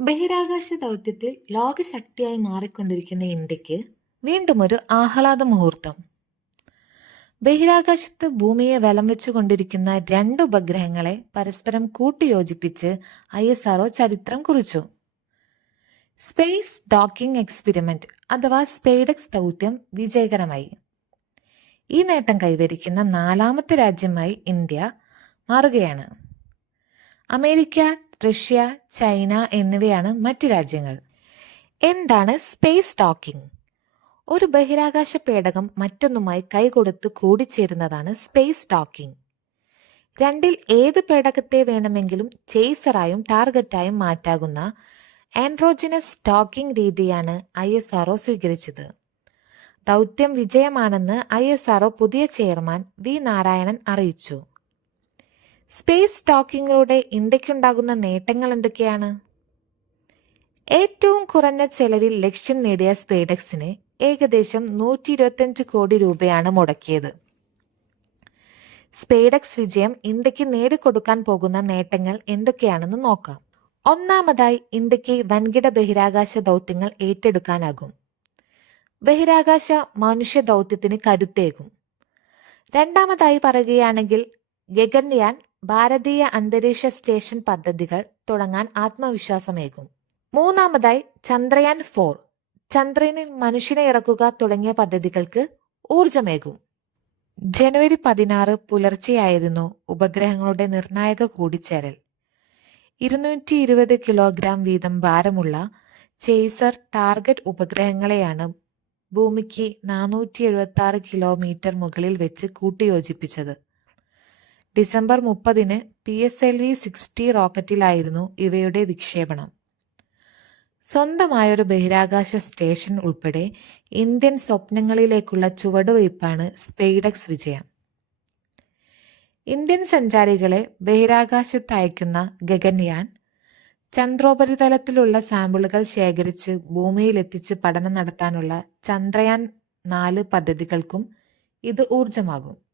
ബഹിരാകാശ ദൗത്യത്തിൽ ലോകശക്തിയായി മാറിക്കൊണ്ടിരിക്കുന്ന ഇന്ത്യയ്ക്ക് വീണ്ടും ഒരു ആഹ്ലാദ മുഹൂർത്തം. ബഹിരാകാശത്ത് ഭൂമിയെ വലം വെച്ചുകൊണ്ടിരിക്കുന്ന രണ്ട് ഉപഗ്രഹങ്ങളെ പരസ്പരം കൂട്ടിയോജിപ്പിച്ച് ഐ എസ് ആർഒ ചരിത്രം കുറിച്ചു. സ്പേസ് ഡോക്കിംഗ് എക്സ്പെരിമെന്റ് അഥവാ സ്പെയ്ഡെക്സ് ദൗത്യം വിജയകരമായി. ഈ നേട്ടം കൈവരിക്കുന്ന നാലാമത്തെ രാജ്യമായി ഇന്ത്യ മാറുകയാണ്. അമേരിക്ക റഷ്യ ചൈന എന്നിവയാണ് മറ്റു രാജ്യങ്ങൾ. എന്താണ് സ്പേസ് ടോക്കിംഗ്? ഒരു ബഹിരാകാശ പേടകം മറ്റൊന്നുമായി കൈകൊടുത്ത് കൂടിച്ചേരുന്നതാണ് സ്പേസ് ടോക്കിംഗ്. രണ്ടിൽ ഏത് പേടകത്തെ വേണമെങ്കിലും ചേസറായും ടാർഗറ്റായും മാറ്റാകുന്ന ആൻഡ്രോജിനസ് ടോക്കിംഗ് രീതിയാണ് ഐ എസ് ആർഒ സ്വീകരിച്ചത്. ദൗത്യം വിജയമാണെന്ന് ഐ എസ് ആർഒ പുതിയ ചെയർമാൻ വി നാരായണൻ അറിയിച്ചു. സ്പേസ് ടോക്കിങ്ങിലൂടെ ഇന്ത്യക്കുണ്ടാകുന്ന നേട്ടങ്ങൾ എന്തൊക്കെയാണ്? ഏറ്റവും കുറഞ്ഞ ചെലവിൽ ലക്ഷ്യം നേടിയ സ്പേഡക്സിന് ഏകദേശം നൂറ്റി ഇരുപത്തിയഞ്ച് കോടി രൂപയാണ് മുടക്കിയത്. സ്പേഡക്സ് വിജയം ഇന്ത്യയ്ക്ക് നേടിക്കൊടുക്കാൻ പോകുന്ന നേട്ടങ്ങൾ എന്തൊക്കെയാണെന്ന് നോക്കാം. ഒന്നാമതായി ഇന്ത്യയ്ക്ക് വൻകിട ബഹിരാകാശ ദൗത്യങ്ങൾ ഏറ്റെടുക്കാനാകും. ബഹിരാകാശ മനുഷ്യ ദൗത്യത്തിന് കരുത്തേകും. രണ്ടാമതായി പറയുകയാണെങ്കിൽ ഗഗൻയാൻ ഭാരതീയ അന്തരീക്ഷ സ്റ്റേഷൻ പദ്ധതികൾ തുടങ്ങാൻ ആത്മവിശ്വാസമേകും. മൂന്നാമതായി ചന്ദ്രയാൻ ഫോർ ചന്ദ്രനിൽ മനുഷ്യനെ ഇറക്കുക തുടങ്ങിയ പദ്ധതികൾക്ക് ഊർജമേകും ജനുവരി പതിനാറ് പുലർച്ചെയായിരുന്നു ഉപഗ്രഹങ്ങളുടെ നിർണായക കൂടിച്ചേരൽ. ഇരുന്നൂറ്റി ഇരുപത് കിലോഗ്രാം വീതം ഭാരമുള്ള ചേസർ ടാർഗറ്റ് ഉപഗ്രഹങ്ങളെയാണ് ഭൂമിക്ക് നാനൂറ്റി എഴുപത്തി ആറ് കിലോമീറ്റർ മുകളിൽ വെച്ച് കൂട്ടിയോജിപ്പിച്ചത്. ഡിസംബർ മുപ്പതിന് P S L V sixty റോക്കറ്റിലായിരുന്നു ഇവയുടെ വിക്ഷേപണം. സ്വന്തമായൊരു ബഹിരാകാശ സ്റ്റേഷൻ ഉൾപ്പെടെ ഇന്ത്യൻ സ്വപ്നങ്ങളിലേക്കുള്ള ചുവടുവയ്പ്പാണ് സ്പെയ്ഡക്സ് വിജയം. ഇന്ത്യൻ സഞ്ചാരികളെ ബഹിരാകാശത്ത് അയക്കുന്ന ഗഗൻയാൻ ചന്ദ്രോപരിതലത്തിലുള്ള സാമ്പിളുകൾ ശേഖരിച്ച് ഭൂമിയിലെത്തിച്ച് പഠനം നടത്താനുള്ള ചന്ദ്രയാൻ നാല് പദ്ധതികൾക്കും ഇത് ഊർജമാകും